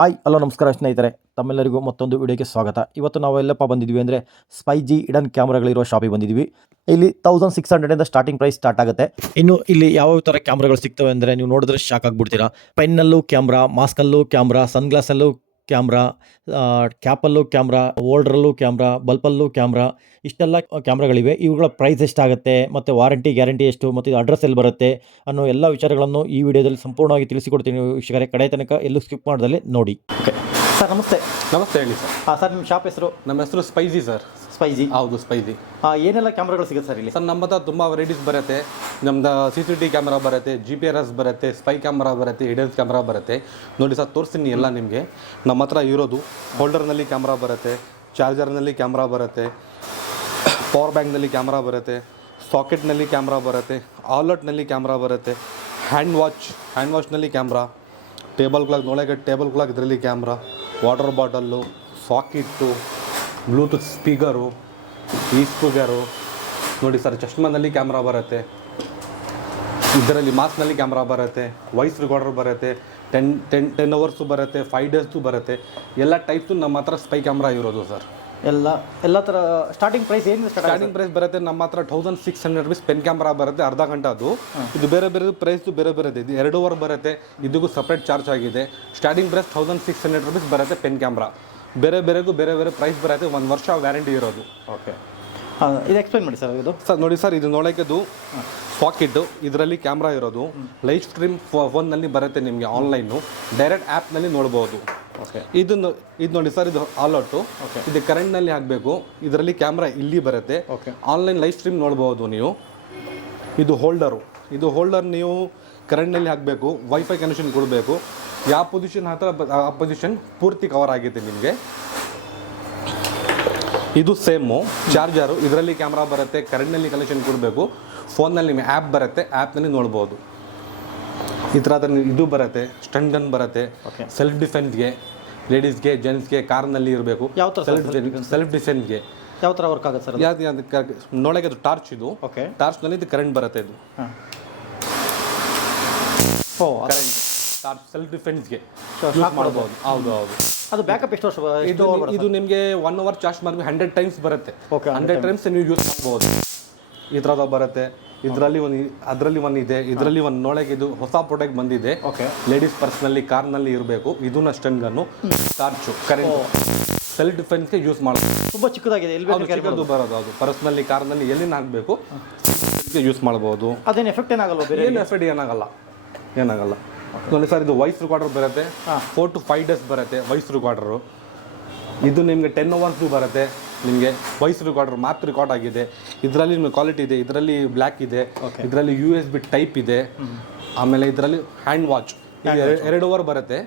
Hi hello ನಮಸ್ಕಾರ ಸ್ನೇಹಿತರೆ, ತಮ್ಮೆಲ್ಲರಿಗೂ ಮತ್ತೊಂದು ವಿಡಿಯೋಗೆ ಸ್ವಾಗತ. ಇವತ್ತು ನಾವು ಎಲ್ಲಪ್ಪ ಬಂದಿದ್ವಿ ಅಂದರೆ ಸ್ಪೈಜಿ ಇಡನ್ ಕ್ಯಾಮ್ರಾಗಳಿರೋ ಶಾಪಿಗೆ ಬಂದಿದ್ವಿ. ಇಲ್ಲಿ 1600 ಸ್ಟಾರ್ಟಿಂಗ್ ಪ್ರೈಸ್ ಸ್ಟಾರ್ಟ್ ಆಗುತ್ತೆ. ಇನ್ನು ಇಲ್ಲಿ ಯಾವ ಥರ ಕ್ಯಾಮ್ರಾಗಳು ಸಿಗ್ತವೆ ಅಂದರೆ ನೀವು ನೋಡಿದ್ರೆ ಶಾಕ್ ಆಗಿಬಿಡ್ತೀರಾ. ಪೆನ್ನಲ್ಲೂ ಕ್ಯಾಮ್ರಾ, ಮಾಸ್ಕಲ್ಲೂ ಕ್ಯಾಮ್ರಾ, ಸನ್ಗ್ಲಾಸಲ್ಲೂ ಕ್ಯಾಮ್ರಾ, ಕ್ಯಾಪಲ್ಲೂ ಕ್ಯಾಮ್ರಾ, ಓಲ್ಡ್ರಲ್ಲೂ ಕ್ಯಾಮ್ರಾ, ಬಲ್ಪಲ್ಲೂ ಕ್ಯಾಮ್ರಾ, ಇಷ್ಟೆಲ್ಲ ಕ್ಯಾಮ್ರಾಗಳಿವೆ. ಇವುಗಳ ಪ್ರೈಸ್ ಎಷ್ಟಾಗುತ್ತೆ ಮತ್ತು ವಾರಂಟಿ ಗ್ಯಾರಂಟಿ ಎಷ್ಟು ಮತ್ತು ಇದು ಅಡ್ರೆಸ್ ಎಲ್ಲಿ ಬರುತ್ತೆ ಅನ್ನೋ ಎಲ್ಲ ವಿಚಾರಗಳನ್ನು ಈ ವಿಡಿಯೋದಲ್ಲಿ ಸಂಪೂರ್ಣವಾಗಿ ತಿಳಿಸಿಕೊಡ್ತೀನಿ ವೀಕ್ಷಕರೇ. ಕಡೆ ತನಕ ಎಲ್ಲೂ ಸ್ಕಿಪ್ ಮಾಡ್ದಲ್ಲೇ ನೋಡಿ. ಓಕೆ ಸರ್, ನಮಸ್ತೆ. ನಮಸ್ತೆ, ಹೇಳಿ ಸರ್. ಸರ್, ನಿಮ್ಮ ಶಾಪ್ ಹೆಸರು? ನಮ್ಮ ಹೆಸರು ಸ್ಪೈಜಿ ಸರ್. ಸ್ಪೈಜಿ? ಹೌದು, ಸ್ಪೈಜಿ. ಏನೆಲ್ಲ ಕ್ಯಾಮ್ರಾಗಳು ಸಿಗುತ್ತೆ ಸರ್ ಇಲ್ಲಿ? ಸರ್, ನಮ್ಮ ಹತ್ರ ತುಂಬ ವೆರೈಟೀಸ್ ಬರುತ್ತೆ. ನಮ್ದು CCTV ಕ್ಯಾಮ್ರಾ ಬರುತ್ತೆ, GPS ಬರುತ್ತೆ, ಸ್ಪೈ ಕ್ಯಾಮ್ರಾ ಬರುತ್ತೆ, ಹಿಡನ್ ಕ್ಯಾಮ್ರಾ ಬರುತ್ತೆ. ನೋಡಿ ಸರ್, ತೋರಿಸ್ತೀನಿ ಎಲ್ಲ ನಿಮಗೆ. ನಮ್ಮ ಹತ್ರ ಇರೋದು ಹೋಲ್ಡರ್ನಲ್ಲಿ ಕ್ಯಾಮ್ರಾ ಬರುತ್ತೆ, ಚಾರ್ಜರ್ನಲ್ಲಿ ಕ್ಯಾಮ್ರಾ ಬರುತ್ತೆ, ಪವರ್ ಬ್ಯಾಂಕ್ನಲ್ಲಿ ಕ್ಯಾಮ್ರಾ ಬರುತ್ತೆ, ಸಾಕೆಟ್ನಲ್ಲಿ ಕ್ಯಾಮ್ರಾ ಬರುತ್ತೆ, ಆಲ್ಔಟ್ನಲ್ಲಿ ಕ್ಯಾಮ್ರಾ ಬರುತ್ತೆ, ಹ್ಯಾಂಡ್ ವಾಚ್ನಲ್ಲಿ ಕ್ಯಾಮ್ರಾ, ಟೇಬಲ್ ಕ್ಲಾಕ್ ನೋಡೋಕ್ಕೆ ಟೇಬಲ್ ಕ್ಲಾಕ್ ಇದರಲ್ಲಿ camera, water bottle, socket, Bluetooth speaker, speaker. ನೋಡಿ ಸರ್, ಚಶ್ಮಾನಲ್ಲಿ ಕ್ಯಾಮ್ರಾ ಬರುತ್ತೆ, ಇದರಲ್ಲಿ ಮಾಸ್ಕ್ನಲ್ಲಿ ಕ್ಯಾಮ್ರಾ ಬರುತ್ತೆ, ವಾಯ್ಸ್ ರೆಕಾರ್ಡರ್ ಬರುತ್ತೆ, 10 ಅವರ್ಸು ಬರುತ್ತೆ, 5 ಡೇಸ್ದು ಬರುತ್ತೆ. ಎಲ್ಲ ಟೈಪ್ಸು ನಮ್ಮ ಹತ್ರ ಸ್ಪೈ ಕ್ಯಾಮ್ರಾ ಇರೋದು ಸರ್. ಎಲ್ಲ ಥರ ಸ್ಟಾರ್ಟಿಂಗ್ ಪ್ರೈಸ್ ಏನು? ಸ್ಟಾರ್ಟಿಂಗ್ ಪ್ರೈಸ್ ಬರುತ್ತೆ ನಮ್ಮ ಹತ್ರ 1600 rupees ಪೆನ್ ಕ್ಯಾಮ್ರಾ ಬರುತ್ತೆ, ಅರ್ಧ ಗಂಟೆ ಅದು. ಇದು ಬೇರೆ ಪ್ರೈಸು ಬೇರೆ ಇದೆ. ಇದು 2 ಅವರ್ ಬರುತ್ತೆ, ಇದಕ್ಕೂ ಸಪ್ರೇಟ್ ಚಾರ್ಜ್ ಆಗಿದೆ. ಸ್ಟಾರ್ಟಿಂಗ್ ಪ್ರೈಸ್ 1600 rupees ಬರುತ್ತೆ ಪೆನ್ ಕ್ಯಾಮ್ರಾ. ಬೇರೆ ಪ್ರೈಸ್ ಬರುತ್ತೆ, 1 ವರ್ಷ ವ್ಯಾರಂಟಿ ಇರೋದು. ಓಕೆ, ಇದು ಎಕ್ಸ್ಪ್ಲೈನ್ ಮಾಡಿ ಸರ್. ಇದು ಸರ್ ನೋಡಿ ಸರ್, ಇದು ನೋಡೋಕ್ಕೆ ಸಾಕೆಟ್ಟು, ಇದರಲ್ಲಿ ಕ್ಯಾಮ್ರಾ ಇರೋದು. ಲೈವ್ ಸ್ಟ್ರೀಮ್ ಫೋನ್ನಲ್ಲಿ ಬರುತ್ತೆ ನಿಮಗೆ, ಆನ್ಲೈನು ಡೈರೆಕ್ಟ್ ಆ್ಯಪ್ನಲ್ಲಿ ನೋಡ್ಬೋದು. ಓಕೆ, ಇದು ನೋಡಿ ಸರ್, ಇದು ಆಲ್ಔಟು. ಇದು ಕರೆಂಟ್ನಲ್ಲಿ ಹಾಕಬೇಕು. ಇದರಲ್ಲಿ ಕ್ಯಾಮ್ರಾ ಇಲ್ಲಿ ಬರುತ್ತೆ. ಓಕೆ, ಆನ್ಲೈನ್ ಲೈವ್ ಸ್ಟ್ರೀಮ್ ನೋಡ್ಬೋದು ನೀವು. ಇದು ಹೋಲ್ಡರ್ ನೀವು ಕರೆಂಟ್ನಲ್ಲಿ ಹಾಕಬೇಕು, ವೈಫೈ ಕನೆಕ್ಷನ್ ಕೊಡಬೇಕು. ಯಾವ ಪೊಸಿಷನ್ ಹಾಕ್ತಾರೆ ಆ ಪೊಸಿಷನ್ ಪೂರ್ತಿ ಕವರ್ ಆಗಿದೆ ನಿಮಗೆ. ಇದು ಸೇಮು ಚಾರ್ಜರು, ಇದರಲ್ಲಿ ಕ್ಯಾಮ್ರಾ ಬರುತ್ತೆ, ಕರೆಂಟ್ನಲ್ಲಿ ಕನೆಕ್ಷನ್ ಕೊಡಬೇಕು. ಫೋನ್ನಲ್ಲಿ ನಿಮಗೆ ಆ್ಯಪ್ ಬರುತ್ತೆ, ಆ್ಯಪ್ನಲ್ಲಿ ನೋಡ್ಬೋದು. ಈ ಥರದ ಇದು ಬರುತ್ತೆ, ಸ್ಟಂಟ್ ಗನ್ ಬರುತ್ತೆ, ಸೆಲ್ಫ್ ಡಿಫೆನ್ಸ್ಗೆ, ಲೇಡೀಸ್ಗೆ, ಜೆಂಟ್ಸ್ಗೆ, ಕಾರ್ನಲ್ಲಿ ಇರಬೇಕು. ಯಾವ ಥರ ಸೆಲ್ಫ್ ಡಿಫೆನ್ಸ್ಗೆ ಯಾವ ಥರ ವರ್ಕ್ ಆಗುತ್ತೆ ಸರ್? ನೋಡೋಕೆ ಅದು ಟಾರ್ಚ್. ಇದು ಓಕೆ, ಟಾರ್ಚ್ನಲ್ಲಿ ಇದು ಕರೆಂಟ್ ಬರುತ್ತೆ. ಇದು ಕರೆಂಟ್ ಟಾರ್ಚ್ ಸೆಲ್ಫ್ ಡಿಫೆನ್ಸ್ಗೆ ಯೂಸ್ ಮಾಡ್ಬೋದು. ಹೌದು. ಅದು ಬ್ಯಾಕಪ್ ಎಷ್ಟು ವರ್ಷ? ಇದು ನಿಮಗೆ 1 ಅವರ್ ಚಾರ್ಜ್ ಮಾಡಿ 100 ಟೈಮ್ಸ್ ಬರುತ್ತೆ. 100 ಟೈಮ್ಸ್ ನೀವು ಯೂಸ್ ಮಾಡ್ಬೋದು. ಈ ಥರದ ಬರುತ್ತೆ. ಅದರಲ್ಲಿ ಒಂದು ಇದೆ, ಇದರಲ್ಲಿ ಒಂದು ನೋಡೋಕೆ ಇದು ಹೊಸ ಪ್ರಾಡಕ್ಟ್ ಬಂದಿದೆ. ಓಕೆ, ಲೇಡೀಸ್ ಪರ್ಸ್ನಲ್ಲಿ, ಕಾರ್ನಲ್ಲಿ ಇರಬೇಕು. ಇದನ್ನ stun gun, torch, current, self ಡಿಫೆನ್ಸ್ಗೆ ಯೂಸ್ ಮಾಡೋದು. ತುಂಬ ಚಿಕ್ಕದಾಗಿದೆ, ಚಿಕ್ಕದು ಬರೋದು. ಅದು ಪರ್ಸ್ನಲ್ಲಿ, ಕಾರ್ನಲ್ಲಿ ಎಲ್ಲಿನ ಹಾಕಬೇಕು ಯೂಸ್ ಮಾಡ್ಬೋದು. ಅದೇನು ಎಫೆಕ್ಟ್ ಏನಾಗಲ್ಲ? ಏನು ಎಫೆಕ್ಟ್ ಏನಾಗಲ್ಲ. ನೋಡಿ ಸರ್, ಇದು ವಾಯ್ಸ್ ರೆಕಾರ್ಡರ್ ಬರುತ್ತೆ. 4 to 5 days ಬರುತ್ತೆ ವಾಯ್ಸ್ ರೆಕಾರ್ಡರು. ಇದು ನಿಮಗೆ 10 hours ಬರುತ್ತೆ. ನಿಮಗೆ ವಾಯ್ಸ್ ರೆಕಾರ್ಡರ್ ಮಾತ್ರ ರೆಕಾರ್ಡ್ ಆಗಿದೆ. ಇದರಲ್ಲಿ ನಿಮಗೆ ಕ್ವಾಲಿಟಿ ಇದೆ. ಇದರಲ್ಲಿ ಬ್ಲ್ಯಾಕ್ ಇದೆ, ಇದರಲ್ಲಿ USB ಟೈಪ್ ಇದೆ. ಆಮೇಲೆ ಇದರಲ್ಲಿ ಹ್ಯಾಂಡ್ ವಾಚ್ 2 ಅವರ್ ಬರುತ್ತೆ.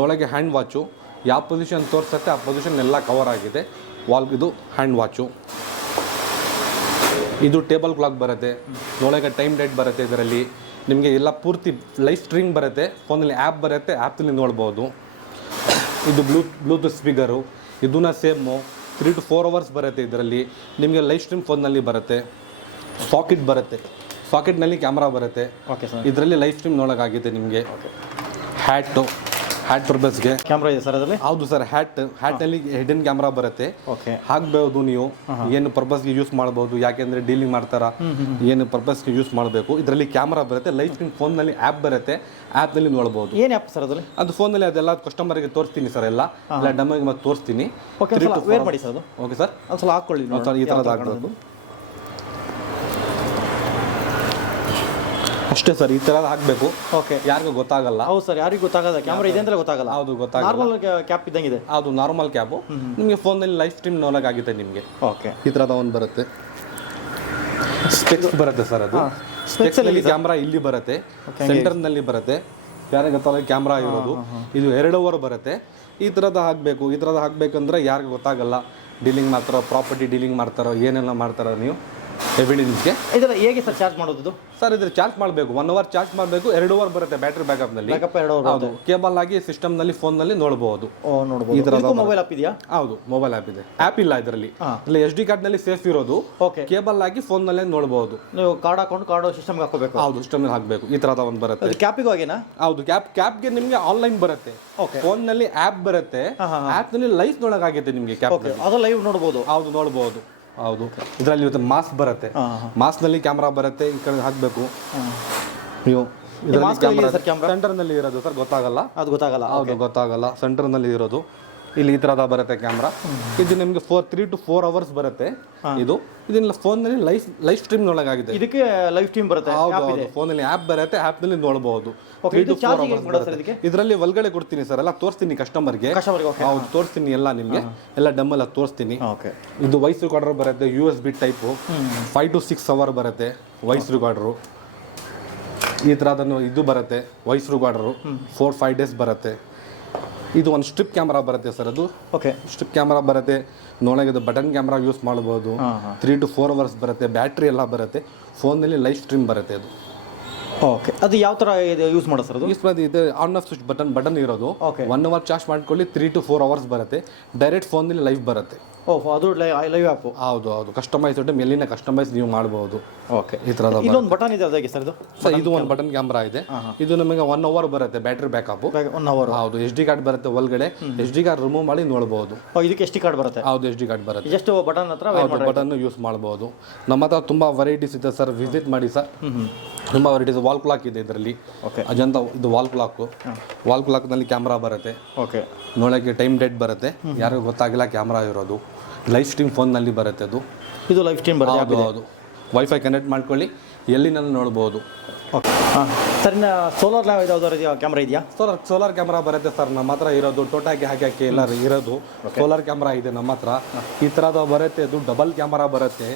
ನೋಡೋಕ್ಕೆ ಹ್ಯಾಂಡ್ ವಾಚು ಯಾವ ಪೊಸಿಷನ್ ತೋರಿಸುತ್ತೆ ಆ ಪೊಸಿಷನ್ ಎಲ್ಲ ಕವರ್ ಆಗಿದೆ. ಇದು ಹ್ಯಾಂಡ್ ವಾಚು. ಇದು ಟೇಬಲ್ ಕ್ಲಾಕ್ ಬರುತ್ತೆ. ನೋಡೋಕ್ಕೆ ಟೈಮ್ ಡೇಟ್ ಬರುತ್ತೆ. ಇದರಲ್ಲಿ ನಿಮಗೆ ಎಲ್ಲ ಪೂರ್ತಿ ಲೈವ್ ಸ್ಟ್ರೀಮ್ ಬರುತ್ತೆ. ಫೋನಲ್ಲಿ ಆ್ಯಪ್ ಬರುತ್ತೆ, ಆ್ಯಪ್ನಲ್ಲಿ ನೋಡ್ಬೋದು. ಇದು ಬ್ಲೂಟೂತ್ ಸ್ಪೀಕರು. ಇದನ್ನ ಸೇಮು 3 to 4 hours ಬರುತ್ತೆ. ಇದರಲ್ಲಿ ನಿಮಗೆ ಲೈವ್ ಸ್ಟ್ರೀಮ್ ಫೋನ್ನಲ್ಲಿ ಬರುತ್ತೆ. ಸಾಕೆಟ್ ಬರುತ್ತೆ, ಸಾಕೆಟ್ನಲ್ಲಿ ಕ್ಯಾಮ್ರಾ ಬರುತ್ತೆ. ಓಕೆ ಸರ್, ಇದರಲ್ಲಿ ಲೈವ್ ಸ್ಟ್ರೀಮ್ ನೋಡೋಕ್ಕಾಗಿದೆ ನಿಮಗೆ. ಹ್ಯಾಟ್ ಪರ್ಪಸ್ಗೆ ಕ್ಯಾಮ್ರಾ ಇದೆ ಸರ್ ಅದರಲ್ಲಿ? ಹೌದು ಸರ್, ಹ್ಯಾಟ್ನಲ್ಲಿ ಹಿಡನ್ ಕ್ಯಾಮ್ರಾ ಬರುತ್ತೆ. ಓಕೆ, ಹಾಕ್ಬೋದು. ನೀವು ಏನು ಪರ್ಪಸ್ಗೆ ಯೂಸ್ ಮಾಡ್ಬೋದು, ಯಾಕೆಂದರೆ ಡೀಲಿಂಗ್ ಮಾಡ್ತಾರ, ಏನು ಪರ್ಪಸ್ಗೆ ಯೂಸ್ ಮಾಡಬೇಕು. ಇದರಲ್ಲಿ ಕ್ಯಾಮ್ರಾ ಬರುತ್ತೆ, ಲೈವ್ ಸ್ಟ್ರೀಮ್ ಫೋನ್ನಲ್ಲಿ ಆ್ಯಪ್ ಬರುತ್ತೆ, ಆ್ಯಪ್ನಲ್ಲಿ ನೋಡ್ಬೋದು. ಏನು ಆ್ಯಪ್ ಸರ್ ಅದರಲ್ಲಿ? ಅದು ಫೋನಲ್ಲಿ ಅದೆಲ್ಲ ಕಸ್ಟಮರ್ಗೆ ತೋರಿಸ್ತೀನಿ ಸರ್. ಎಲ್ಲ ಡೆಮೋಗೆ ಮತ್ತೆ ತೋರಿಸ್ತೀನಿ. ಓಕೆ, ವೇರ್ ಮಾಡಿ ಸರ್ ಅದು. ಓಕೆ ಸರ್, ಒಂದು ಸಲ ಹಾಕ್ಕೊಳ್ಳಿ. ಈ ಥರದ್ದು ಹಾಕಬೇಕು ಅಷ್ಟೇ ಸರ್. ಈ ಥರದ್ದು ಹಾಕಬೇಕು. ಓಕೆ, ಯಾರಿಗೂ ಗೊತ್ತಾಗಲ್ಲ. ಹೌದು ಸರ್, ಯಾರಿಗೂ ಗೊತ್ತಾಗಲ್ಲ. ಕ್ಯಾಮ್ರಾ ಇದೆ ಅಂತ ಗೊತ್ತಾಗಲ್ಲ. ಹೌದು, ಗೊತ್ತಾಗಲ್ಲ. ನಾರ್ಮಲ್ ಕ್ಯಾಪ್ ಇದ್ದಂಗಿದೆ. ಅದು ನಾರ್ಮಲ್ ಕ್ಯಾಬು. ನಿಮಗೆ ಫೋನಲ್ಲಿ ಲೈವ್ ಸ್ಟ್ರೀಮ್ ನೋಡೋಕ್ಕಾಗುತ್ತೆ ನಿಮಗೆ. ಓಕೆ, ಈ ಥರದ ಒಂದು ಬರುತ್ತೆ. ಸ್ಪೆಕ್ಸ್ ಬರುತ್ತೆ ಸರ್. ಅದು ಸ್ಪೆಕ್ಸಲ್ಲಿ ಕ್ಯಾಮ್ರಾ ಇಲ್ಲಿ ಬರುತ್ತೆ, ಸೆಂಟರ್ನಲ್ಲಿ ಬರುತ್ತೆ. ಯಾರಿಗೆ ಗೊತ್ತಾಗ ಕ್ಯಾಮ್ರಾ ಇರೋದು. ಇದು 2 ಅವರ್ ಬರುತ್ತೆ. ಈ ಥರದ ಹಾಕಬೇಕು. ಈ ಥರದ ಹಾಕಬೇಕಂದ್ರೆ ಯಾರಿಗೂ ಗೊತ್ತಾಗಲ್ಲ. ಡೀಲಿಂಗ್ ಮಾಡ್ತಾರೋ, ಪ್ರಾಪರ್ಟಿ ಡೀಲಿಂಗ್ ಮಾಡ್ತಾರೋ, ಏನೆಲ್ಲ ಮಾಡ್ತಾರೋ ನೀವು ಎವಿಡೆನ್ಸ್ಗೆ. ಇದೆಲ್ಲ ಹೇಗೆ ಸರ್ ಚಾರ್ಜ್ ಮಾಡೋದು? ಸರ್ ಇದ್ರ ಚಾರ್ಜ್ ಮಾಡಬೇಕು, 1 ಅವರ್ ಚಾರ್ಜ್ ಮಾಡಬೇಕು, 2 ಅವರ್ ಬರುತ್ತೆ ಬ್ಯಾಟ್ರಿ ಬ್ಯಾಕಪ್ನಲ್ಲಿ. Backup 2 hour. ಹೌದು, ಕೇಬಲ್ ಆಗಿ ಸಿಸ್ಟಮ್ನಲ್ಲಿ ಫೋನ್ನಲ್ಲಿ ನೋಡಬಹುದು. ನೋಡಬಹುದು. ಇದರ ಮೊಬೈಲ್ ಆಪ್ ಇದೆಯಾ? ಹೌದು, ಮೊಬೈಲ್ ಆ್ಯಪ್ ಇದೆ. ಆ್ಯಪ್ ಇಲ್ಲ ಇದರಲ್ಲಿ. ಇಲ್ಲಿ SD ಕಾರ್ಡ್ನಲ್ಲಿ ಸೇಫ್ ಇರೋದು. ಕೇಬಲ್ ಆಗಿ ಫೋನ್ನಲ್ಲೇ ನೋಡಬಹುದು. ನೀವು ಕಾರ್ಡ್ ಹಾಕೊಂಡು ಕಾರ್ಡ್ ಸಿಸ್ಟಮ್ಗೆ ಹಾಕೋಬೇಕು. ಹೌದು, ಸಿಸ್ಟಮ್ಗೆ ಹಾಕಬೇಕು. ಈ ತರದ ಒಂದು ಬರುತ್ತೆ. ಕ್ಯಾಪಿಗೂ ಹಾಗೇನಾ? ಹೌದು, ಕ್ಯಾಪ್ಗೆ ನಿಮಗೆ ಆನ್ಲೈನ್ ಬರುತ್ತೆ. ಫೋನ್ನಲ್ಲಿ ಆ್ಯಪ್ ಬರುತ್ತೆ. ಆ್ಯಪ್ನಲ್ಲಿ ಲೈವ್ ನೋಡೋಕ್ಕಾಗುತ್ತೆ ನಿಮಗೆ ಕ್ಯಾಪ್. ಅದು ಲೈವ್ ನೋಡಬಹುದು. ಹೌದು, ನೋಡಬಹುದು. ಹೌದು, ಇದರಲ್ಲಿ ಇವತ್ತು ಮಾಸ್ಕ್ ಬರುತ್ತೆ. ಮಾಸ್ಕ್ನಲ್ಲಿ ಕ್ಯಾಮ್ರಾ ಬರುತ್ತೆ. ಈ ಕಡೆ ಹಾಕಬೇಕು ನೀವು. ಸೆಂಟರ್ನಲ್ಲಿ ಇರೋದು ಸರ್, ಗೊತ್ತಾಗಲ್ಲ. ಅದು ಗೊತ್ತಾಗಲ್ಲ. ಹೌದು, ಗೊತ್ತಾಗಲ್ಲ. ಸೆಂಟರ್ನಲ್ಲಿ ಇರೋದು ಇಲ್ಲಿ ಈ ತರದ ಬರುತ್ತೆ ಕ್ಯಾಮ್ರಾ. ಇದು ನಿಮಗೆ 3 to 4 ಅವರ್ಸ್ ಬರುತ್ತೆ. ಇದನ್ನ ಫೋನ್ನಲ್ಲಿ ಲೈವ್ ಸ್ಟ್ರೀಮ್ ನೋಡೋಕ್ಕಾಗಿದೆ. ಇದಕ್ಕೆ ಲೈವ್ ಸ್ಟ್ರೀಮ್ ಬರುತ್ತೆ. ಹೌದು, ಫೋನಲ್ಲಿ ಆ್ಯಪ್ ಬರುತ್ತೆ. ಆ್ಯಪ್ನಲ್ಲಿ ನೋಡಬಹುದು. 3 to 4 ಅವರ್ಸ್. ಇದರಲ್ಲಿ ಒಳಗಡೆ ಕೊಡ್ತೀನಿ ಸರ್, ಎಲ್ಲ ತೋರಿಸ್ತೀನಿ ಕಸ್ಟಮರ್ಗೆ. ಹೌದು, ತೋರಿಸ್ತೀನಿ ಎಲ್ಲ ನಿಮಗೆ, ಎಲ್ಲ ಡಮ್ಮಲ್ಲಿ ತೋರಿಸ್ತೀನಿ. ಇದು ವಾಯ್ಸ್ ರೆಕಾರ್ಡರ್ ಬರುತ್ತೆ, USB ಟೈಪು. 5 to 6 ಅವರ್ ಬರುತ್ತೆ ವಾಯ್ಸ್ ರೆಕಾರ್ಡರು. ಈ ಥರದನ್ನು ಇದು ಬರುತ್ತೆ ವಾಯ್ಸ್ ರೆಕಾರ್ಡರು. 4-5 ಡೇಸ್ ಬರುತ್ತೆ. ಇದು ಒಂದು ಸ್ಟ್ರಿಪ್ ಕ್ಯಾಮ್ರಾ ಬರುತ್ತೆ ಸರ್. ಅದು ಸ್ಟ್ರಿಪ್ ಕ್ಯಾಮ್ರಾ ಬರುತ್ತೆ. ನೋಡೋದು ಬಟನ್ ಕ್ಯಾಮ್ರಾ ಯೂಸ್ ಮಾಡ್ಬೋದು. 3 to 4 ಅವರ್ಸ್ ಬರುತ್ತೆ. ಬ್ಯಾಟ್ರಿ ಎಲ್ಲ ಬರುತ್ತೆ. ಫೋನ್ನಲ್ಲಿ ಲೈವ್ ಸ್ಟ್ರೀಮ್ ಬರುತ್ತೆ ಅದು. ಅದು ಯಾವ ಥರ ಯೂಸ್ ಮಾಡೋದು ಸರ್? ಅದು ಯೂಸ್ ಮಾಡಿ ಇದು ಆನ್ ಆಫ್ ಸ್ವಿಚ್ ಬಟನ್ ಇರೋದು. 1 ಅವರ್ ಚಾರ್ಜ್ ಮಾಡ್ಕೊಳ್ಳಿ, 3 to 4 ಅವರ್ಸ್ ಬರುತ್ತೆ. ಡೈರೆಕ್ಟ್ ಫೋನ್ನಲ್ಲಿ ಲೈವ್ ಬರುತ್ತೆ. ಅದು ಲೈವ್ ಆ್ಯಪ್. ಹೌದು, ಕಸ್ಟಮೈಸ್ ಮೇಲಿನ ಕಸ್ಟಮೈಸ್ ನೀವು ಮಾಡ್ಬೋದು. ಈ ಥರದ ಇದೊಂದು ಬಟನ್ ಇದೆ ಅದಕ್ಕೆ ಸರ್? ಇದು ಒಂದು ಬಟನ್ ಕ್ಯಾಮ್ರಾ ಇದೆ. ಇದು ನಮಗೆ 1 ಅವರ್ ಬರುತ್ತೆ ಬ್ಯಾಟ್ರಿ ಬ್ಯಾಕಪ್. 1 ಅವರ್. ಹೌದು, SD ಕಾರ್ಡ್ ಬರುತ್ತೆ ಒಳಗಡೆ. SD ಕಾರ್ಡ್ ರಿಮೂವ್ ಮಾಡಿ ನೋಡಬಹುದು. ಇದಕ್ಕೆ SD ಕಾರ್ಡ್ ಬರುತ್ತೆ? ಹೌದು, SD ಕಾರ್ಡ್ ಬರುತ್ತೆ. ಜಸ್ಟ್ ಬಟನ್ ಹತ್ರ ಬಟನ್ ಯೂಸ್ ಮಾಡಬಹುದು. ನಮ್ಮ ಹತ್ರ ತುಂಬಾ ವೆರೈಟೀಸ್ ಇದೆ ಸರ್, ವಿಸಿಟ್ ಮಾಡಿ ಸರ್. ತುಂಬಾ ವೆರೈಟೀಸ್. ವಾಲ್ ಕ್ಲಾಕ್ ಇದೆ ಇದರಲ್ಲಿ. ಅಜಂತ ಇದು ವಾಲ್ ಕ್ಲಾಕ್ ನಲ್ಲಿ ಕ್ಯಾಮ್ರಾ ಬರುತ್ತೆ. ನೋಡಕ್ಕೆ ಟೈಮ್ ಡೇಟ್ ಬರುತ್ತೆ. ಯಾರಿಗೂ ಗೊತ್ತಾಗಿಲ್ಲ ಕ್ಯಾಮ್ರಾ ಇರೋದು. ಲೈವ್ ಸ್ಟ್ರೀಮ್ ಫೋನ್ನಲ್ಲಿ ಬರುತ್ತೆ ಅದು. ಇದು ಲೈವ್ ಸ್ಟ್ರೀಮ್ ಬರುತ್ತೆ. ಹೌದು, ವೈಫೈ ಕನೆಕ್ಟ್ ಮಾಡ್ಕೊಳ್ಳಿ, ಎಲ್ಲಿಂದ ನೋಡ್ಬೋದು. ಸರ್, ಸೋಲಾರ್ ಯಾವ್ದಾದ್ರು ಕ್ಯಾಮ್ರಾ ಇದೆಯಾ? ಸೋಲಾರ್ ಕ್ಯಾಮ್ರಾ ಬರುತ್ತೆ ಸರ್ ನಮ್ಮ ಹತ್ರ ಇರೋದು. ಟೋಟಾಗಿ ಹಾಕಕ್ಕೆ ಎಲ್ಲ ಇರೋದು ಸೋಲಾರ್ ಕ್ಯಾಮ್ರಾ ಇದೆ ನಮ್ಮ ಹತ್ರ. ಈ ಥರದ ಬರುತ್ತೆ. ಅದು ಡಬಲ್ ಕ್ಯಾಮ್ರಾ ಬರುತ್ತೆ.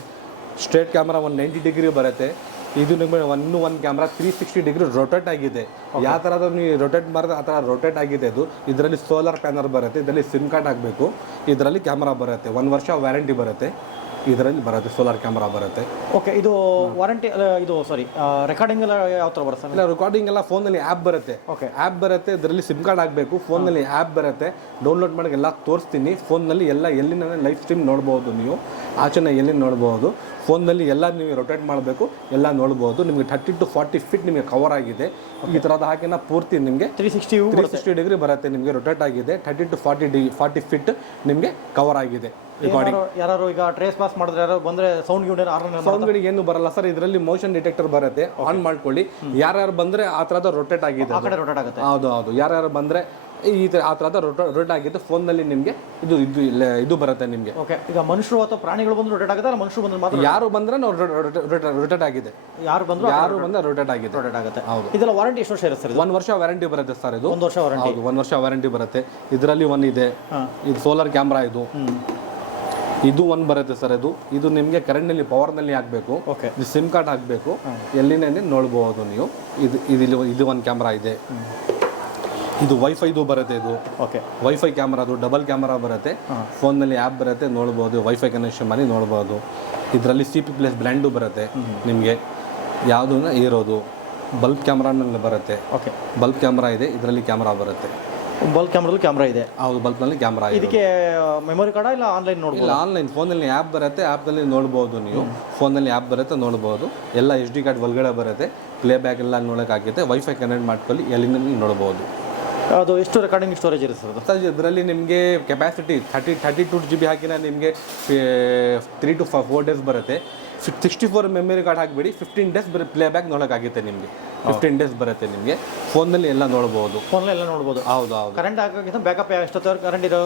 ಸ್ಟ್ರೇಟ್ ಕ್ಯಾಮ್ರಾ 190 ಡಿಗ್ರಿ ಬರುತ್ತೆ. ಇದು ನಿಮಗೆ ಒಂದು ಕ್ಯಾಮ್ರಾ 360 ಡಿಗ್ರಿ ರೊಟೇಟ್ ಆಗಿದೆ. ಯಾವ ಥರದ ನೀವು ರೊಟೇಟ್ ಮಾಡಿದ್ರೆ ಆ ಥರ ರೊಟೇಟ್ ಆಗಿದೆ ಅದು. ಇದರಲ್ಲಿ ಸೋಲಾರ್ ಪ್ಯಾನಲ್ ಬರುತ್ತೆ. ಇದರಲ್ಲಿ ಸಿಮ್ ಕಾರ್ಡ್ ಹಾಕಬೇಕು. ಇದರಲ್ಲಿ ಕ್ಯಾಮ್ರಾ ಬರುತ್ತೆ. 1 ವರ್ಷ ವ್ಯಾರಂಟಿ ಬರುತ್ತೆ. ಇದರಲ್ಲಿ ಬರುತ್ತೆ ಸೋಲಾರ್ ಕ್ಯಾಮ್ರಾ ಬರುತ್ತೆ. ಇದು ವಾರಂಟಿ ಇದು ರೆಕಾರ್ಡಿಂಗ್ ಎಲ್ಲ ಯಾವ ಥರ ಬರುತ್ತೆ? ಇಲ್ಲ, ರೆಕಾರ್ಡಿಂಗ್ ಎಲ್ಲ ಫೋನಲ್ಲಿ ಆ್ಯಪ್ ಬರುತ್ತೆ. ಆ್ಯಪ್ ಬರುತ್ತೆ. ಇದರಲ್ಲಿ ಸಿಮ್ ಕಾರ್ಡ್ ಹಾಕಬೇಕು. ಫೋನಲ್ಲಿ ಆ್ಯಪ್ ಬರುತ್ತೆ. ಡೌನ್ಲೋಡ್ ಮಾಡಿ ಎಲ್ಲ ತೋರಿಸ್ತೀನಿ. ಫೋನ್ನಲ್ಲಿ ಎಲ್ಲ ಎಲ್ಲಿನ ಲೈವ್ ಸ್ಟ್ರೀಮ್ ನೋಡ್ಬೋದು. ನೀವು ಆಚೆನ ಎಲ್ಲಿ ನೋಡ್ಬೋದು. ಫೋನ್ನಲ್ಲಿ ಎಲ್ಲ ನೀವು ರೊಟೇಟ್ ಮಾಡಬೇಕು, ಎಲ್ಲ ನೋಡ್ಬೋದು. ನಿಮಗೆ 30 to 40 ಫೀಟ್ ನಿಮಗೆ ಕವರ್ ಆಗಿದೆ. ಈ ಥರದ ಹಾಕಿನ ಪೂರ್ತಿ ನಿಮಗೆ 360 ಡಿಗ್ರಿ ಬರುತ್ತೆ. ನಿಮಗೆ ರೊಟೇಟ್ ಆಗಿದೆ. 30 to 40 ಫೀಟ್ ನಿಮಗೆ ಕವರ್ ಆಗಿದೆ. ಯಾರು ಈಗ ಟ್ರೇಸ್ ಪಾಸ್ ಮಾಡಿದ್ರೆ ಯಾರು ಬಂದ್ರೆ ಸೌಂಡ್ ಏನು ಬರಲ್ಲ ಸರ್. ಇದರಲ್ಲಿ ಮೋಷನ್ ಡಿಟೆಕ್ಟರ್ ಬರುತ್ತೆ. ಆನ್ ಮಾಡ್ಕೊಳ್ಳಿ. ಯಾರ್ಯಾರು ಬಂದ್ರೆ ಆ ಥರದ ರೊಟೇಟ್ ಆಗಿದೆ. ಹೌದು, ಯಾರ್ಯಾರು ಬಂದ್ರೆ ಆ ಥರದ ರೊಟೇಟ್ ಆಗಿದ್ದು ಫೋನ್ನಲ್ಲಿ ನಿಮಗೆ ಇದು ಬರುತ್ತೆ ನಿಮಗೆ. ಈಗ ಮನುಷ್ಯರು ಅಥವಾ ಪ್ರಾಣಿಗಳು ಬಂದು ರೊಟೇಟ್ ಆಗುತ್ತೆ? ಮನುಷ್ಯರು ಬಂದ್ರೆ ಮಾತ್ರ? ಯಾರು ಬಂದ್ರೆ ರೊಟೇಟ್ ಆಗಿದೆ. ಯಾರು ಬಂದ್ರೆ ರೊಟೇಟ್ ಆಗುತ್ತೆ. ಹೌದು. ಇದೆಲ್ಲ ವಾರಂಟಿ ಎಷ್ಟು ವರ್ಷ ಇರುತ್ತೆ ಸರ್? 1 ವರ್ಷ ವ್ಯಾರಂಟಿ ಬರುತ್ತೆ ಸರ್. ಇದು 1 ವರ್ಷ ವಾರಂಟಿ. ಹೌದು, 1 ವರ್ಷ ವ್ಯಾರಂಟಿ ಬರುತ್ತೆ. ಇದರಲ್ಲಿ ಇದೆ. ಇದು ಸೋಲಾರ್ ಕ್ಯಾಮ್ರಾ. ಇದು ಒಂದು ಬರುತ್ತೆ ಸರ್. ಇದು ನಿಮಗೆ ಕರೆಂಟ್ನಲ್ಲಿ ಪವರ್ನಲ್ಲಿ ಹಾಕಬೇಕು. ಇದು ಸಿಮ್ ಕಾರ್ಡ್ ಹಾಕಬೇಕು. ಎಲ್ಲಿನೇ ನೋಡ್ಬೋದು ನೀವು. ಇದು ಒಂದು ಕ್ಯಾಮ್ರಾ ಇದೆ. ಇದು ವೈಫೈದು ಬರುತ್ತೆ. ಇದು ವೈಫೈ ಕ್ಯಾಮ್ರಾ. ಅದು ಡಬಲ್ ಕ್ಯಾಮ್ರಾ ಬರುತ್ತೆ. ಫೋನ್ನಲ್ಲಿ ಆ್ಯಪ್ ಬರುತ್ತೆ, ನೋಡ್ಬೋದು. ವೈಫೈ ಕನೆಕ್ಷನ್ ಮಾಡಿ ನೋಡ್ಬೋದು. ಇದರಲ್ಲಿ CP+ ಬ್ರ್ಯಾಂಡು ಬರುತ್ತೆ ನಿಮಗೆ. ಯಾವುದು ಇರೋದು ಬಲ್ಬ್ ಕ್ಯಾಮ್ರಾನಲ್ಲಿ ಬರುತ್ತೆ. ಬಲ್ಬ್ ಕ್ಯಾಮ್ರಾ ಇದೆ. ಇದರಲ್ಲಿ ಕ್ಯಾಮ್ರಾ ಬರುತ್ತೆ. ಬಲ್ಬ್ ಕ್ಯಾಮ್ರಲ್ಲಿ ಕ್ಯಾಮ್ರಾ ಇದೆ. ಹೌದು, ಬಲ್ಬ್ನಲ್ಲಿ ಕ್ಯಾಮ್ರಾ ಇದೆ. ಇದಕ್ಕೆ ಮೆಮೊರಿ ಕಾರ್ಡ್ ಇಲ್ಲ ಆನ್ಲೈನ್ ನೋಡ್ಬೋದು? ಇಲ್ಲ, ಆನ್ಲೈನ್. ಫೋನಲ್ಲಿ ಆ್ಯಪ್ ಬರುತ್ತೆ. ಆ್ಯಪ್ನಲ್ಲಿ ನೋಡ್ಬೋದು ನೀವು. ಫೋನಲ್ಲಿ ಆ್ಯಪ್ ಬರುತ್ತೆ, ನೋಡ್ಬೋದು. ಎಲ್ಲ SD ಕಾರ್ಡ್ ಒಳಗಡೆ ಬರುತ್ತೆ. ಪ್ಲೇಬ್ಯಾಕ್ ಎಲ್ಲ ನೋಡೋಕ್ಕಾಗುತ್ತೆ. ವೈಫೈ ಕನೆಕ್ಟ್ ಮಾಡ್ಕೊಳ್ಳಿ, ಎಲ್ಲಿಂದ ನೋಡ್ಬೋದು. ಅದು ಎಷ್ಟು ರೆಕಾರ್ಡಿಂಗ್ ಸ್ಟೋರೇಜ್ ಇರುತ್ತೆ ಸರ್? ಇದರಲ್ಲಿ ನಿಮಗೆ ಕೆಪಾಸಿಟಿ 32 GB ಹಾಕಿನ ನಿಮಗೆ 3 to 4 ಡೇಸ್ ಬರುತ್ತೆ. 64 ಮೆಮೊರಿ ಕಾರ್ಡ್ ಹಾಕಿಬಿಡಿ. 15 ಡೇಸ್ ಪ್ಲೇಬ್ಯಾಕ್ ನೋಡೋಕ್ಕಾಗುತ್ತೆ ನಿಮಗೆ. 15 ಡೇಸ್ ಬರುತ್ತೆ ನಿಮಗೆ. ಫೋನ್ನಲ್ಲಿ ಎಲ್ಲ ನೋಡ್ಬೋದು. ಹೌದು. ಕರೆಂಟ್ ಹಾಕೋಕ್ಕಿಂತ ಬ್ಯಾಕಪ್ ಎಷ್ಟೊತ್ತು ಕರೆಂಟ್ ಇರೋ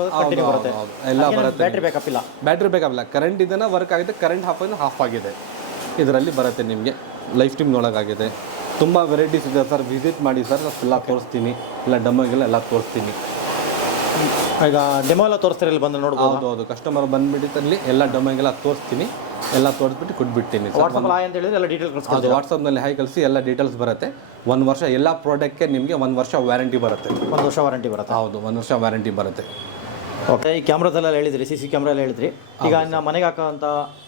ಬರುತ್ತೆ. ಎಲ್ಲ ಬರುತ್ತೆ. ಬ್ಯಾಟ್ರಿ ಬ್ಯಾಕಪ್ ಇಲ್ಲ. ಕರೆಂಟ್ ಇದನ್ನ ವರ್ಕ್ ಆಗಿದೆ. ಕರೆಂಟ್ ಆಫ್ ಆಗಿದೆ. ಇದರಲ್ಲಿ ಬರುತ್ತೆ ನಿಮಗೆ. ಲೈವ್ ಸ್ಟ್ರೀಮ್ ನೋಡೋಕ್ಕಾಗಿದೆ. ತುಂಬ ವೆರೈಟೀಸ್ ಇದೆ ಸರ್. ವಿಸಿಟ್ ಮಾಡಿ ಸರ್, ಎಲ್ಲ ತೋರಿಸ್ತೀನಿ. ಎಲ್ಲ ಡೆಮೋಗೆಲ್ಲ ಎಲ್ಲ ತೋರಿಸ್ತೀನಿ. ಈಗ ಡೆಮೋ ಎಲ್ಲ ತೋರಿಸ್ತಾರೆ ಇಲ್ಲಿ ಬಂದು ನೋಡ್ಬೋದು. ಹೌದು, ಕಸ್ಟಮರ್ ಬಂದುಬಿಟ್ಟಿದ್ದಲ್ಲಿ ಎಲ್ಲ ಡೆಮೋಗೆಲ್ಲ ತೋರಿಸ್ತೀನಿ. ಎಲ್ಲ ತೋರಿಸ್ಬಿಟ್ಟು ಕೊಟ್ಬಿಡ್ತೀನಿ. ವಾಟ್ಸಪ್ನಲ್ಲಿ ಹಾಯ್ ಕಳಿಸಿ ಎಲ್ಲ ಡೀಟೇಲ್ಸ್ ಬರುತ್ತೆ. 1 ವರ್ಷ ಎಲ್ಲ ಪ್ರಾಡಕ್ಟ್ಗೆ ನಿಮಗೆ 1 ವರ್ಷ ವ್ಯಾರಂಟಿ ಬರುತ್ತೆ. 1 ವರ್ಷ ವಾರಂಟಿ ಬರುತ್ತೆ. ಹೌದು, 1 ವರ್ಷ ವ್ಯಾರಂಟಿ ಬರುತ್ತೆ. ಈ ಕ್ಯಾಮ್ರಾದೆಲ್ಲ ಹೇಳಿದ್ರಿ, CC ಕ್ಯಾಮ್ರಾ ಎಲ್ಲ ಹೇಳಿದ್ರಿ. ಈಗ ನಮ್ಮ ಮನೆಗೆ ಹಾಕೋಂಥ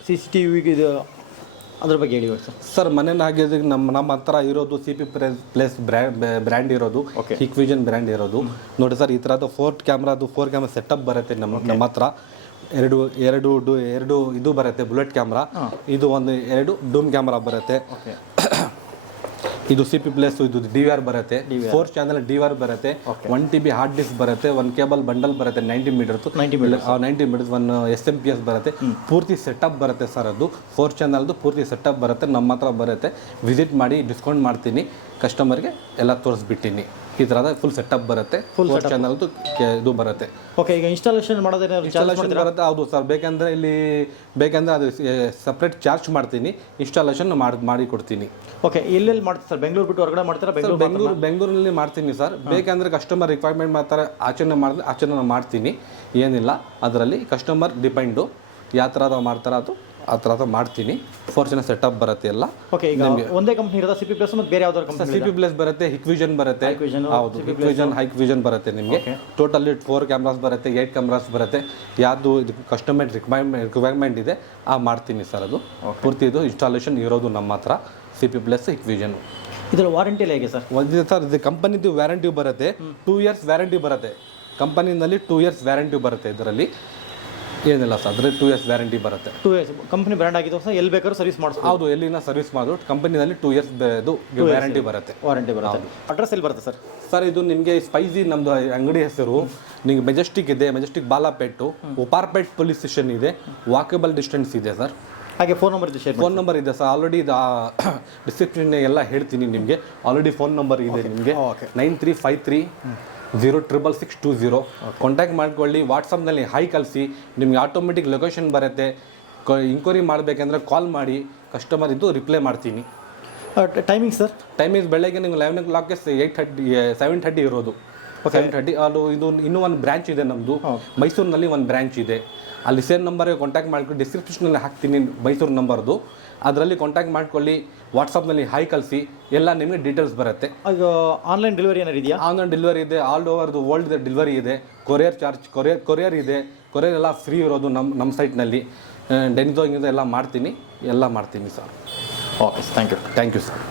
CCTV ಇದು ಅದ್ರ ಬಗ್ಗೆ ಹೇಳಿ ಸರ್. ಸರ್ ಮನೇನ ಹಾಗೆ ನಮ್ಮ ಹತ್ರ ಇರೋದು ಸಿ ಪಿ ಪ್ಲೇಸ್ ಬ್ರ್ಯಾಂಡ್ ಇರೋದು, ಹಿಕ್ವಿಷನ್ ಬ್ರ್ಯಾಂಡ್ ಇರೋದು ನೋಡಿ ಸರ್. ಈ ಥರದ್ದು 4 ಕ್ಯಾಮ್ರಾ ಸೆಟಪ್ ಬರುತ್ತೆ ನಮ್ಮ ಹತ್ರ. ಎರಡು ಇದು ಬರುತ್ತೆ ಬುಲೆಟ್ ಕ್ಯಾಮ್ರಾ, ಇದು ಎರಡು ಡೂಮ್ ಕ್ಯಾಮ್ರಾ ಬರುತ್ತೆ. ಇದು ಸಿ ಪಿ ಪ್ಲಸ್, ಇದು DVR ಬರುತ್ತೆ, 4 ಚಾನಲ್ DVR ಬರುತ್ತೆ, 1 TB ಹಾರ್ಡ್ ಡಿಸ್ಕ್ ಬರುತ್ತೆ, 1 ಕೇಬಲ್ ಬಂಡಲ್ ಬರುತ್ತೆ 90 ಮೀಟರ್ಸ್, 1 SMP ಬರುತ್ತೆ. ಪೂರ್ತಿ ಸೆಟಪ್ ಬರುತ್ತೆ ಸರ್. ಅದು 4 ಚಾನಲ್ದು ಪೂರ್ತಿ ಸೆಟಪ್ ಬರುತ್ತೆ, ನಮ್ಮ ಹತ್ರ ಬರುತ್ತೆ. ವಿಸಿಟ್ ಮಾಡಿ ಡಿಸ್ಕೌಂಟ್ ಮಾಡ್ತೀನಿ, ಕಸ್ಟಮರ್ಗೆ ಎಲ್ಲ ತೋರಿಸ್ಬಿಟ್ಟಿನಿ. ಈ ಥರದ ಫುಲ್ ಸೆಟಪ್ ಬರುತ್ತೆ, ಫುಲ್ ಚಾನಲ್ದು ಇದು ಬರುತ್ತೆ. ಓಕೆ, ಈಗ ಇನ್ಸ್ಟಾಲೇಷನ್ ಮಾಡೋದೇನಾದ್ರು ಇನ್ಸ್ಟಾಲೇಷನ್ ಬರುತ್ತೆ? ಹೌದು ಸರ್. ಬೇಕಂದ್ರೆ ಅದು ಸಪ್ರೇಟ್ ಚಾರ್ಜ್ ಮಾಡ್ತೀನಿ, ಇನ್ಸ್ಟಾಲೇಷನ್ ಮಾಡಿ ಕೊಡ್ತೀನಿ. ಓಕೆ, ಎಲ್ಲೆಲ್ಲಿ ಮಾಡ್ತೀವಿ ಸರ್? ಬೆಂಗಳೂರು ಬಿಟ್ಟು ಹೊರಗಡೆ ಮಾಡ್ತೀರಾ? ಬೆಂಗಳೂರಲ್ಲಿ ಮಾಡ್ತೀನಿ ಸರ್. ಬೇಕಂದ್ರೆ ಕಸ್ಟಮರ್ ರಿಕ್ವೈರ್ಮೆಂಟ್ ಮಾಡ್ತಾರೆ, ಆಚರಣೆ ಮಾಡ್ತೀನಿ, ಏನಿಲ್ಲ ಅದರಲ್ಲಿ. ಕಸ್ಟಮರ್ ಡಿಪೆಂಡು ಯಾವ ಥರದ ಮಾಡ್ತಾರೆ ಅದು ಆ ಥರದ ಮಾಡ್ತೀನಿ. 4 ಚಾನಲ್ ಸೆಟಪ್ ಬರುತ್ತೆ ಎಲ್ಲ. ಓಕೆ, ಈಗ ಒಂದೇ ಕಂಪ್ನಿ ಇರೋದು ಸಿ ಪಿ ಪ್ಲಸ್ ಮತ್ತು ಬೇರೆ ಯಾವ್ದಾದ್ರು ಕಂಪ್ನಿ? ಸಿ ಪಿ ಪ್ಲಸ್ ಬರುತ್ತೆ, ಹಿಕ್ವಿಷನ್ ಬರುತ್ತೆ. ಹೌದು, ಹೈಕ್ವಿಷನ್ ಬರುತ್ತೆ ನಿಮಗೆ. ಟೋಟಲಿ 4 ಕ್ಯಾಮ್ರಾಸ್ ಬರುತ್ತೆ, 8 ಕ್ಯಾಮ್ರಾಸ್ ಬರುತ್ತೆ. ಯಾವುದು ಇದು ಕಸ್ಟಮರ್ ರಿಕ್ವೈರ್ಮೆಂಟ್ ಇದೆ ಮಾಡ್ತೀನಿ ಸರ್. ಅದು ಪೂರ್ತಿ ಇದು ಇನ್ಸ್ಟಾಲೇಷನ್ ಇರೋದು ನಮ್ಮ ಹತ್ರ ಸಿ ಪಿ ಪ್ಲಸ್ ಹಿಕ್ವಿಷನ್. ಇದರ ವಾರಂಟಿ ಎಲ್ಲ ಹೇಗೆ ಸರ್? ಸರ್ ಇದು ಕಂಪನಿದು ವ್ಯಾರಂಟಿ ಬರುತ್ತೆ, 2 years ವ್ಯಾರಂಟಿ ಬರುತ್ತೆ. ಕಂಪನಿನಲ್ಲಿ 2 years ವ್ಯಾರಂಟಿ ಬರುತ್ತೆ. ಇದರಲ್ಲಿ ಏನಿಲ್ಲ ಸರ್, ಅದ್ರ 2 years ವ್ಯಾರಂಟಿ ಬರುತ್ತೆ. 2 years ಕಂಪನಿ ಬ್ರ್ಯಾಂಡ್ ಆಗಿದ್ದು ಸರ್, ಎಲ್ಲಿ ಬೇಕಾದ್ರೂ ಸರ್ವಿಸ್ ಮಾಡಿಸ್ಬೋದು? ಹೌದು, ಎಲ್ಲಿನ ಸರ್ವಿಸ್ ಮಾಡೋದು. ಕಂಪನಿನಲ್ಲಿ 2 years ವ್ಯಾರಂಟಿ ಬರುತ್ತೆ. ವಾರಂಟಿ ಬರುತ್ತೆ. ಅಡ್ರೆಸ್ ಎಲ್ಲಿ ಬರುತ್ತೆ ಸರ್? ಸರ್ ಇದು ನಿಮಗೆ ಸ್ಪೈಸಿ ನಮ್ಮದು ಅಂಗಡಿ ಹೆಸರು. ನಿಮಗೆ ಮೆಜೆಸ್ಟಿಕ್ ಇದೆ, ಮೆಜೆಸ್ಟಿಕ್ ಬಾಲಾಪೇಟು, ಉಪಾರ್ಪೇಟ್ ಪೊಲೀಸ್ ಸ್ಟೇಷನ್ ಇದೆ, ವಾಕಬಲ್ ಡಿಸ್ಟೆನ್ಸ್ ಇದೆ ಸರ್. ಹಾಗೆ ಫೋನ್ ನಂಬರ್ ಇದೆ, ಫೋನ್ ನಂಬರ್ ಇದೆ ಸರ್. ಆಲ್ರೆಡಿ ಡಿಸ್ಕ್ರಿಪ್ಷನ್ ಎಲ್ಲ ಹೇಳ್ತೀನಿ ನಿಮಗೆ. ಆಲ್ರೆಡಿ ಫೋನ್ ನಂಬರ್ ಇದೆ ನಿಮಗೆ, 9353 ಕಾಂಟ್ಯಾಕ್ಟ್ ಮಾಡ್ಕೊಳ್ಳಿ. ವಾಟ್ಸಪ್ನಲ್ಲಿ ಹಾಯ್ ಕಳಿಸಿ, ನಿಮಗೆ ಆಟೋಮೆಟಿಕ್ ಲೊಕೇಶನ್ ಬರುತ್ತೆ. ಇಂಕ್ವೈರಿ ಮಾಡಬೇಕಂದ್ರೆ ಕಾಲ್ ಮಾಡಿ, ಕಸ್ಟಮರ್ ಇದ್ದು ರಿಪ್ಲೈ ಮಾಡ್ತೀನಿ. Timing sir? ಟೈಮಿಂಗ್ಸ್ ಬೆಳಗ್ಗೆ ನಿಮ್ಗೆ 11 o'clockಗೆ 7:30 ಇರೋದು. 7:30 ಅದು. ಇದು ಇನ್ನೂ ಒಂದು ಬ್ರ್ಯಾಂಚ್ ಇದೆ ನಮ್ಮದು, ಮೈಸೂರಿನಲ್ಲಿ ಒಂದು ಬ್ರ್ಯಾಂಚ್ ಇದೆ. ಅಲ್ಲಿ ಸೇಮ್ ನಂಬರ್ಗೆ ಕಾಂಟ್ಯಾಕ್ಟ್ ಮಾಡ್ಕೊಂಡು ಡಿಸ್ಕ್ರಿಪ್ಷನಲ್ಲಿ ಹಾಕ್ತೀನಿ ಮೈಸೂರು ನಂಬರ್ದು. ಅದರಲ್ಲಿ ಕಾಂಟ್ಯಾಕ್ಟ್ ಮಾಡ್ಕೊಳ್ಳಿ, ವಾಟ್ಸಪ್ನಲ್ಲಿ ಹಾಯ್ ಕಳಿಸಿ, ಎಲ್ಲ ನಿಮಗೆ ಡೀಟೇಲ್ಸ್ ಬರುತ್ತೆ. ಈಗ ಆನ್ಲೈನ್ ಡೆಲಿವರಿ ಏನಾರು ಇದೆಯಾ? ಆನ್ಲೈನ್ ಡೆಲಿವರಿ ಇದೆ, all over the world delivery ಇದೆ. ಕೊರಿಯರ್ ಚಾರ್ಜ್ ಕೊರಿಯರ್ ಇದೆ. ಕೊರಿಯರ್ ಎಲ್ಲ ಫ್ರೀ ಇರೋದು ನಮ್ಮ ಸೈಟ್ನಲ್ಲಿ. ಡೆನಿಸೋ ಎಲ್ಲ ಮಾಡ್ತೀನಿ sir. Okay, thank you sir.